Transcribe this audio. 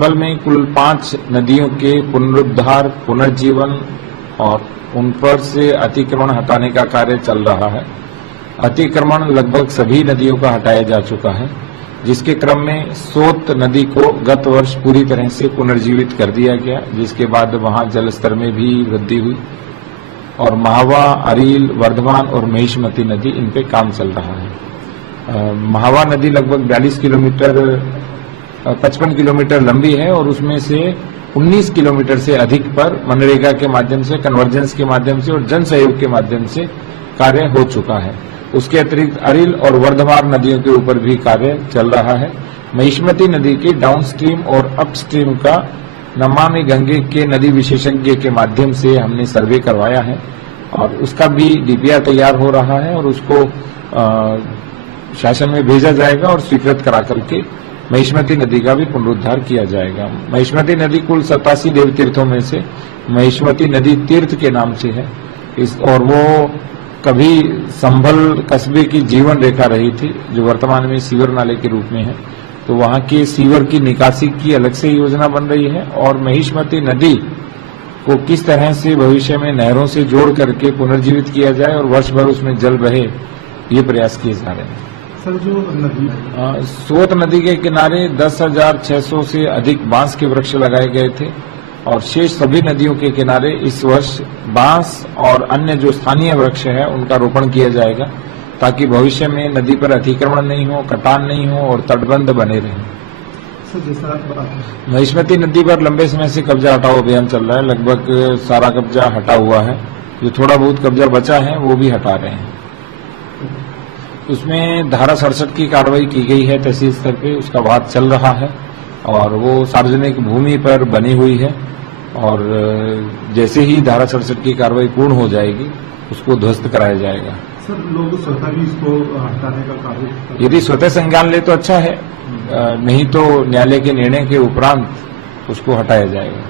संभल में कुल 5 नदियों के पुनरुद्धार, पुनर्जीवन और उन पर से अतिक्रमण हटाने का कार्य चल रहा है। अतिक्रमण लगभग सभी नदियों का हटाया जा चुका है, जिसके क्रम में सोत नदी को गत वर्ष पूरी तरह से पुनर्जीवित कर दिया गया, जिसके बाद वहां जल स्तर में भी वृद्धि हुई और महावा, अरील, वर्धमान और महिष्मती नदी, इन पे काम चल रहा है। महावा नदी लगभग 55 किलोमीटर लंबी है और उसमें से 19 किलोमीटर से अधिक पर मनरेगा के माध्यम से, कन्वर्जेंस के माध्यम से और जन सहयोग के माध्यम से कार्य हो चुका है। उसके अतिरिक्त अरील और वर्धमान नदियों के ऊपर भी कार्य चल रहा है। महिष्मती नदी के डाउनस्ट्रीम और अपस्ट्रीम का नमामि गंगे के नदी विशेषज्ञ के माध्यम से हमने सर्वे करवाया है और उसका भी डीपीआर तैयार हो रहा है और उसको शासन में भेजा जाएगा और स्वीकृत करा करके महिष्मती नदी का भी पुनरुद्धार किया जाएगा। महिष्मती नदी कुल 87 देव तीर्थों में से महिष्मती नदी तीर्थ के नाम से है और वो कभी संभल कस्बे की जीवन रेखा रही थी, जो वर्तमान में सीवर नाले के रूप में है। तो वहां के सीवर की निकासी की अलग से योजना बन रही है और महिष्मती नदी को किस तरह से भविष्य में नहरों से जोड़ करके पुनर्जीवित किया जाए और वर्ष भर उसमें जल बहे, ये प्रयास किए जा रहे हैं। सर, जो नदी सोत नदी के किनारे 10,600 से अधिक बांस के वृक्ष लगाए गए थे और शेष सभी नदियों के किनारे इस वर्ष बांस और अन्य जो स्थानीय वृक्ष है उनका रोपण किया जाएगा, ताकि भविष्य में नदी पर अतिक्रमण नहीं हो, कटान नहीं हो और तटबंध बने रहें। महिष्मती नदी पर लंबे समय से कब्जा हटाओ अभियान चल रहा है। लगभग सारा कब्जा हटा हुआ है, जो थोड़ा बहुत कब्जा बचा है वो भी हटा रहे हैं। उसमें धारा 67 की कार्रवाई की गई है तहसील स्तर पे, उसका वाद चल रहा है और वो सार्वजनिक भूमि पर बनी हुई है और जैसे ही धारा 67 की कार्रवाई पूर्ण हो जाएगी उसको ध्वस्त कराया जाएगा। सर, लोग स्वतः भी इसको हटाने का कार्य, यदि स्वतः संज्ञान ले तो अच्छा है, नहीं तो न्यायालय के निर्णय के उपरांत उसको हटाया जाएगा।